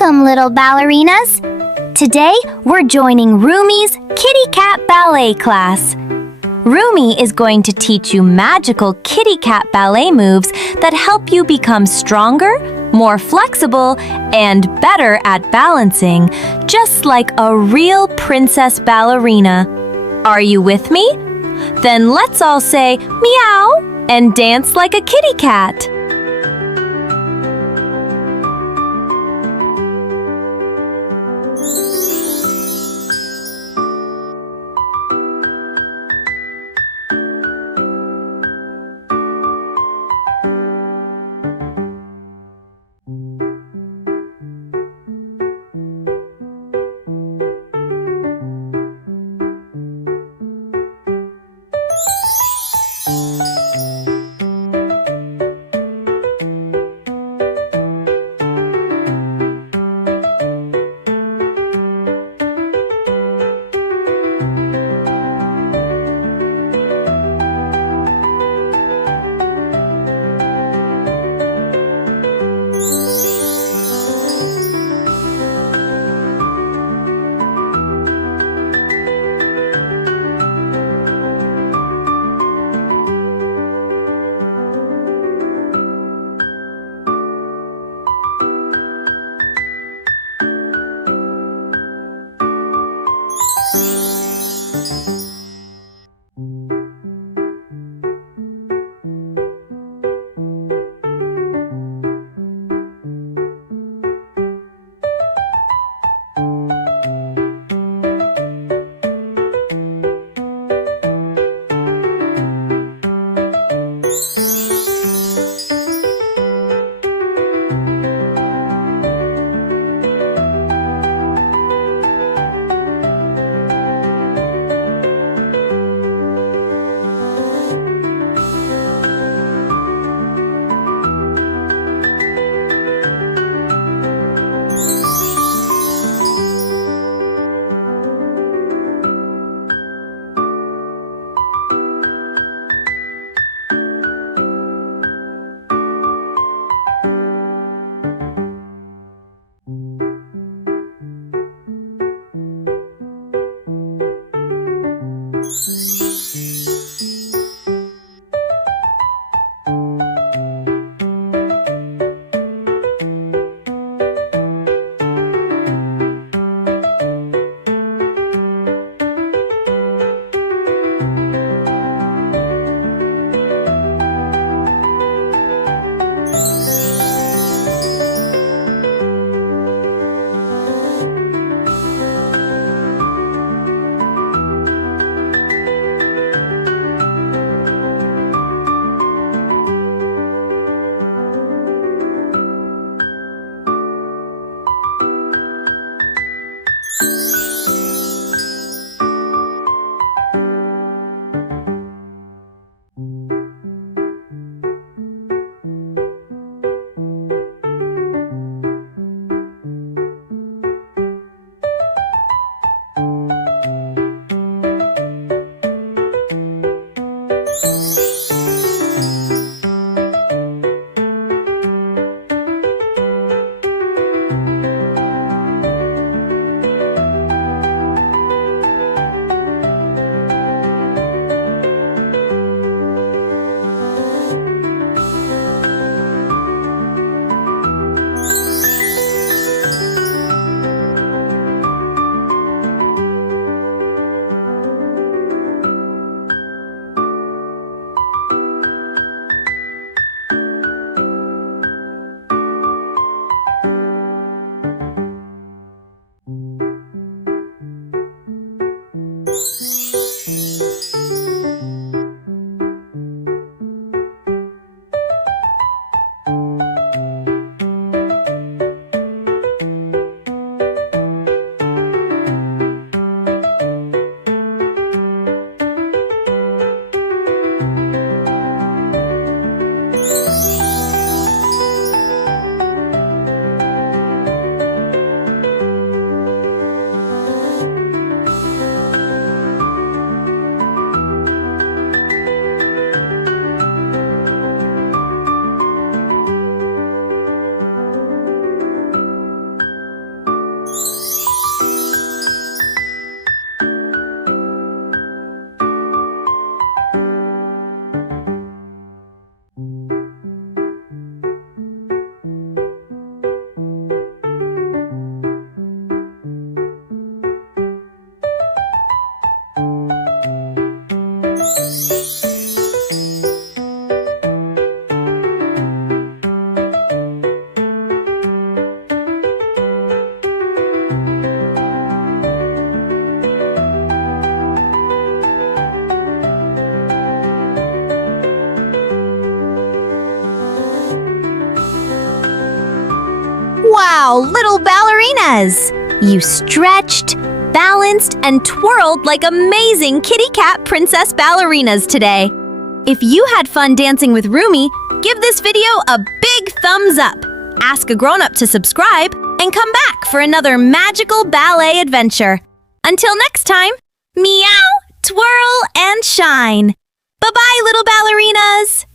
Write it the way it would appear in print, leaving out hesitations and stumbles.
Welcome, little ballerinas! Today, we're joining RUMI's Kitty Cat Ballet class. RUMI is going to teach you magical kitty cat ballet moves that help you become stronger, more flexible, and better at balancing, just like a real princess ballerina. Are you with me? Then let's all say meow and dance like a kitty cat. all little ballerinas. You stretched, balanced, and twirled like amazing kitty cat princess ballerinas today. If you had fun dancing with RUMI, give this video a big thumbs up. Ask a grown-up to subscribe and come back for another magical ballet adventure. Until next time, meow, twirl, and shine. Bye-bye, little ballerinas!